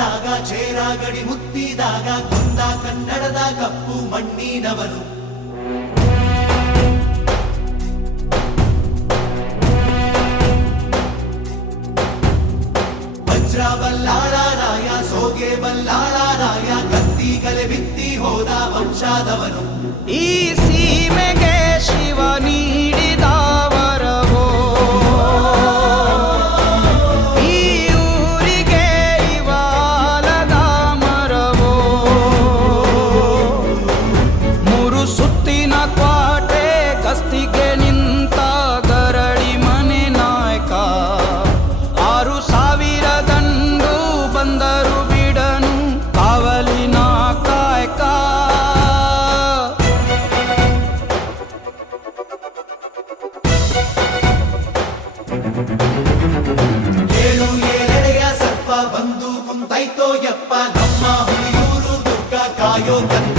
ಬಂದಾಗ ಚೇರಾಗಡಿ ಮುತ್ತಿದಾಗ ಕುಂದ ಕನ್ನಡದ ಕಪ್ಪು ಮಣ್ಣಿನವನು. ವಜ್ರ ಬಲ್ಲಾಳರಾಯ ಸೋಗೆ ಬಲ್ಲಾಳರಾಯ ಕತ್ತಿಗಲೆ ಬಿತ್ತಿ ಹೋದ ವಂಶಾದವನು. ಈ ಸೀಮೆಗೆ ಶಿವ ನೀಡಿದ ವರವೋ, ಈ ಊರಿಗೆ ಇವಾಲದ ಮರವೋ, ಮೂರು ಸುತ್ತಿನ ಕ್ವಾಟೆ ಗಸ್ತಿಗೆ ನಿಂತ ಗರಡಿ ಮನೆ ನಾಯಕ. 6,000 ದಂಡು ಬಂದರು ಬಿಡನು ಕಾವಲಿನ ಕಾಯಕ. ಏಳು ಏಳೆಡೆಯ ಸರ್ಪ ಬಂದು ಕುಂತೈತೋ ಯಪ್ಪ, ನಮ್ಮ ಹುಲಿಯೂರು ದುರ್ಗ ಕಾಯೋ ಕಂದ.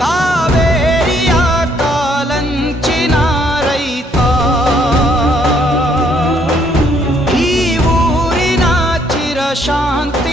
ಕಾವೇರಿಯ ಕಾಲಂಚಿನ ರೈತ, ಈ ಊರಿನ ಚಿರಶಾಂತಿ